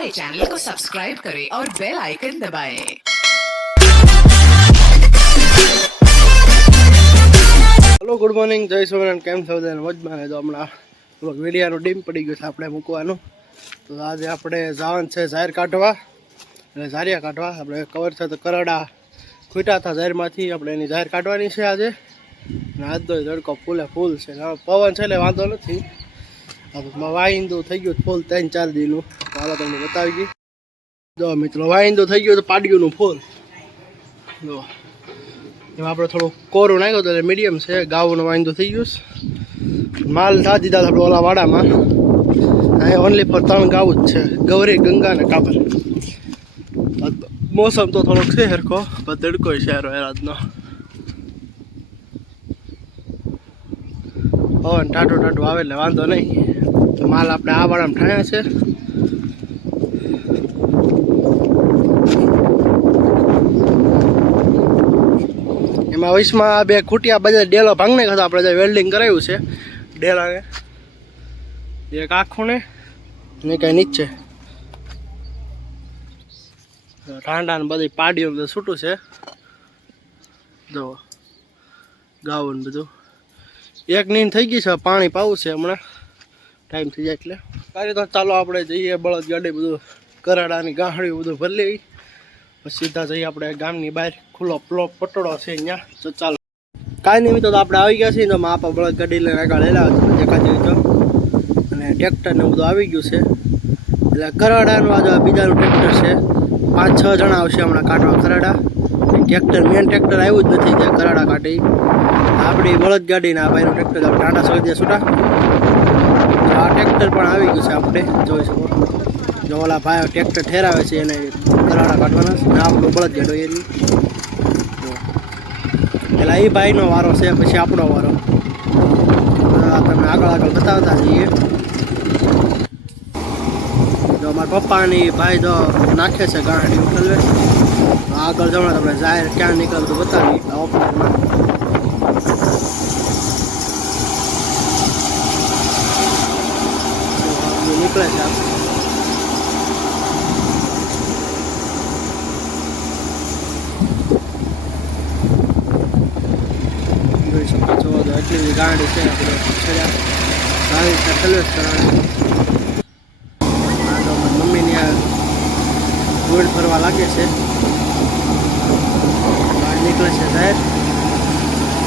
हमारे चैनल को सब्सक्राइब करें और बेल आइकन दबाएं। હલો ગુડ મોર્નિંગ જય સ્વામિનારાયણ કેમ છો બધાને મજમાં ને તો હમણાં થોડોક વીડિયાનું ડીમ પડી ગયું છે આપણે મૂકવાનું તો આજે આપણે જવાનું છે ઝાહેર કાઢવા એટલે ઝારિયા કાઢવા આપણે કવર છે તો કરડા ખૂટ્યા હતા ઝાહેરમાંથી આપણે એની ઝાહેર કાઢવાની છે આજે અને આજ તો તડકો ફૂલે ફૂલ છે ને હવે પવન છે એટલે વાંધો નથી આ તો વાઈંદુ થઈ ગયું ફૂલ ત્રણ ચાર દીનું તો હાલો તમને બતાવી ગઈ. જો મિત્રો વાઈંદુ થઈ ગયો તો પાડ્યુંનું ફૂલ. જો, એમાં આપણે થોડું કોરું નાખ્યો તો મીડિયમ છે, ગાવનો વાંધો થઈ ગયો માલ થા દીધા આપણે ઓલા વાડામાં. અહીં ઓનલી ફોર ત્રણ ગાવું જ છે, ગૌરી, ગંગા અને કાબર. મોસમ તો થોડોક છે હરખો, પણ તડકો શહેરો હારો એ રાતનો પવન ટાટું ટાટું આવે એટલે વાંધો નહીં. તો માલ આપણે આ વાડામાં ઠાયા છે. એમાં વીસમાં બે ખૂટિયા બધા ડેલો ભાંગને ખાતા આપણે જે વેલ્ડિંગ કરાવ્યું છે, ડેલાને. એક આખું ને ને કાંઈ નીચે. ઠાંડા ને બધી પાડીઓ બધું છૂટું છે. જો, ગાવું બધું. એક નીન થઈ ગઈ છે, પાણી પાવું છે હમણાં. ટાઈમ થઈ જાય એટલે. કાલે તો ચાલો આપણે જઈએ બળદ ગાડી બધું, કરાડાની ગાંહડી બધું ભરી લેવી સીધા જઈએ આપણે ગામની બહાર. ખુલ્લો પ્લો પટોળો છે અહીંયા. ચાલો. કાંઈ નહીં તો આપણે આવી ગયા છીએ. તો માપા બળદ ગાડી લઈને આગળ લેલા દેખાતી તો. અને ટ્રેક્ટરને બધું આવી ગયું છે. એટલે કરાડાનું આજે બીજાનું ટ્રેક્ટર છે. પાંચ છ જણા આવશે હમણાં કાઢવા કરાડા ટ્રેક્ટર મેન ટ્રેક્ટર આવ્યું જ નથી જે કરાડા કાઢી આપણી બળદ ગાડીના ભાઈનું ટ્રેક્ટર ટાટા સગદિયા છૂટા. આ ટ્રેક્ટર પણ આવી ગયું છે આપણે. જોઈ શકો. જો ઓલા ભાઈ ટ્રેક્ટર ઠેરાવે છે એને કરાડા કાઢવાના છે. આપણું બળદ ગાડો એની પેલા એ ભાઈનો વારો છે, પછી આપણો વારો. તમે આગળ આગળ બતાવતા જઈએ. જો મારા પપ્પાની ભાઈ જો નાખે છે ગાંઠી ઉઠલવે તો આગળ જમણા તમને જાહેર ક્યાં નીકળતું બતાવી આ ઓપનરમાં નીકળે છે આ. જોઈ શકો છો. એટલી બધી છે આપણે છેડા ગાડી છે કલર કરાવે આ તો મમ્મીની આ ગોળ ફરવા લાગે છે. બહાર નીકળે છે સાહેબ.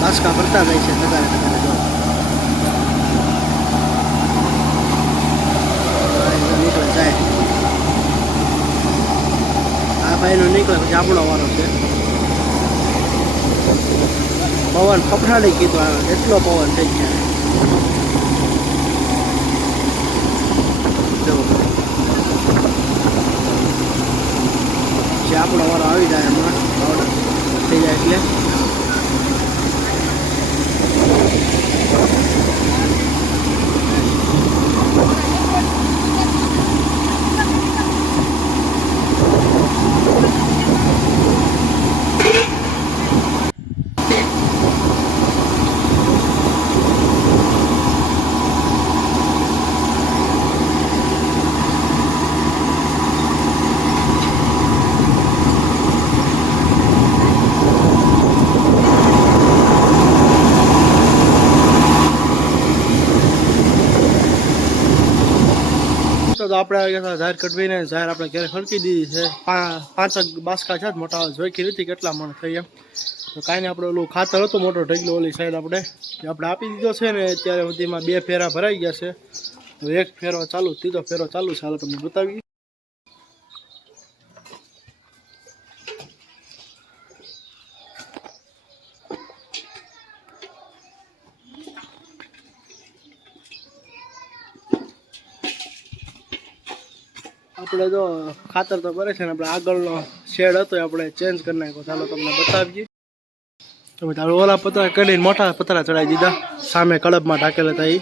બાસકા ફરતા જાય છે વધારે વધારે જો. નીકળે જાય આ ભાઈનો નીકળે પછી આપણો વારો છે. પવન ફફડાડી કીધું એટલો પવન થઈ ગયા. આપણો વારો આવી જાય એમાં થઈ જાય એટલે. તો આપણે અહીંયા ઝાર કટવીને ઝાર આપણે ઘરે ખડકી દીધી છે. પાંચ બાસકા છે મોટા જોઈ નથી કેટલા મણ થઈ એમ. તો કાંઈ આપણે ઓલું ખાતર હતું, મોટો ઢગલો ઓલી સાઈડ આપણે. એ આપણે આપી દીધો છે ને, અત્યારે સુધીમાં બે ફેરા ભરાઈ ગયા છે. તો એક ફેરો ચાલુ, ત્રીજો ફેરો ચાલુ છે, હાલ તમને બતાવી આપણે તો ખાતર તો કરે છે ને આપણે આગળનો શેડ હતો આપણે ચેન્જ કરી નાખ્યો. ચાલો તમને બતાવીએ. તો આપણે ઓલા પતરા કરીને મોટા પતરા ચડાવી દીધા. સામે કડબમાં ઢાકેલા હતા એ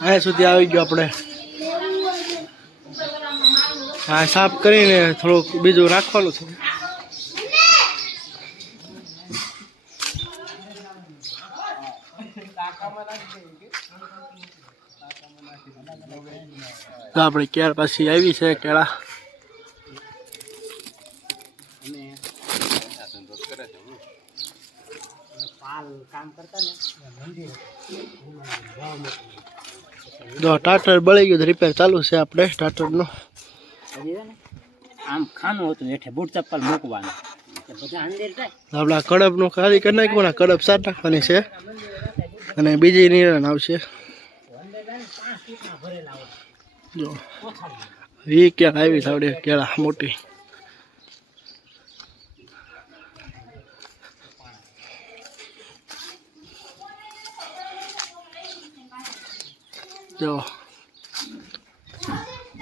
અહીંયા સુધી આવી ગયો આપણે. હા, સાફ કરીને થોડુંક બીજું રાખવાનું છે. તો આપણે ક્યાર પાછી આવી છે કેળા? જો ટાટર બળી ગયું રિપેર ચાલુ છે આપણે ટાટરનું. આમ ખાનું હતું હેઠે બૂટ ચપ્પલ મૂકવાનું. આપણા કડબનું ખાલી કરી નાખ્યું ને કડબ સાત નાખવાની છે. અને બીજી નિરણ આવશે. જો. એ ક્યાં આવી સાવડે કેળા મોટી. જો.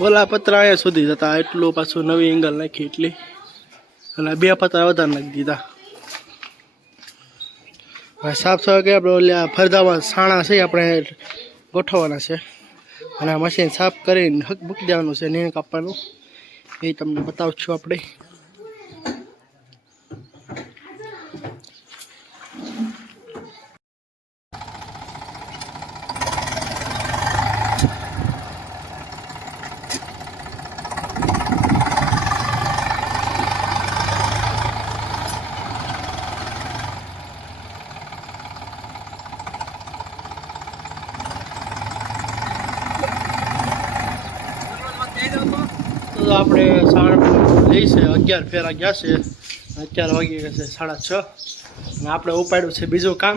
ઓલા પતરા અહીંયા સુધી જતા, એટલું પાછું નવી એંગલ નાખી એટલી. અને બે પતરા વધારે નાખી દીધા. સાફ સફાઈ કે આપણે ઓલા ફરદામાં સાણા છે આપણે ગોઠવવાના છે. અને મશીન સાફ કરીને હક મૂકી દેવાનું છે ને કાપવાનું. એ તમને બતાવું છું આપણે. તો આપણે સાડા લઈશું અગિયાર ફેરા ગયા છે. અત્યારે વાગી ગયા છે સાડા છ. અને આપણે ઉપાડ્યું છે બીજું કામ.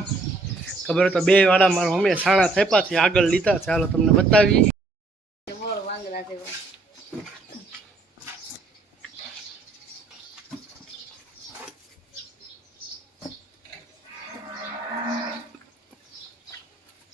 ખબર તો બે વાળા મારા મમ્મીએ સાણા થેપાથી આગળ લીધા છે. હાલો તમને બતાવી.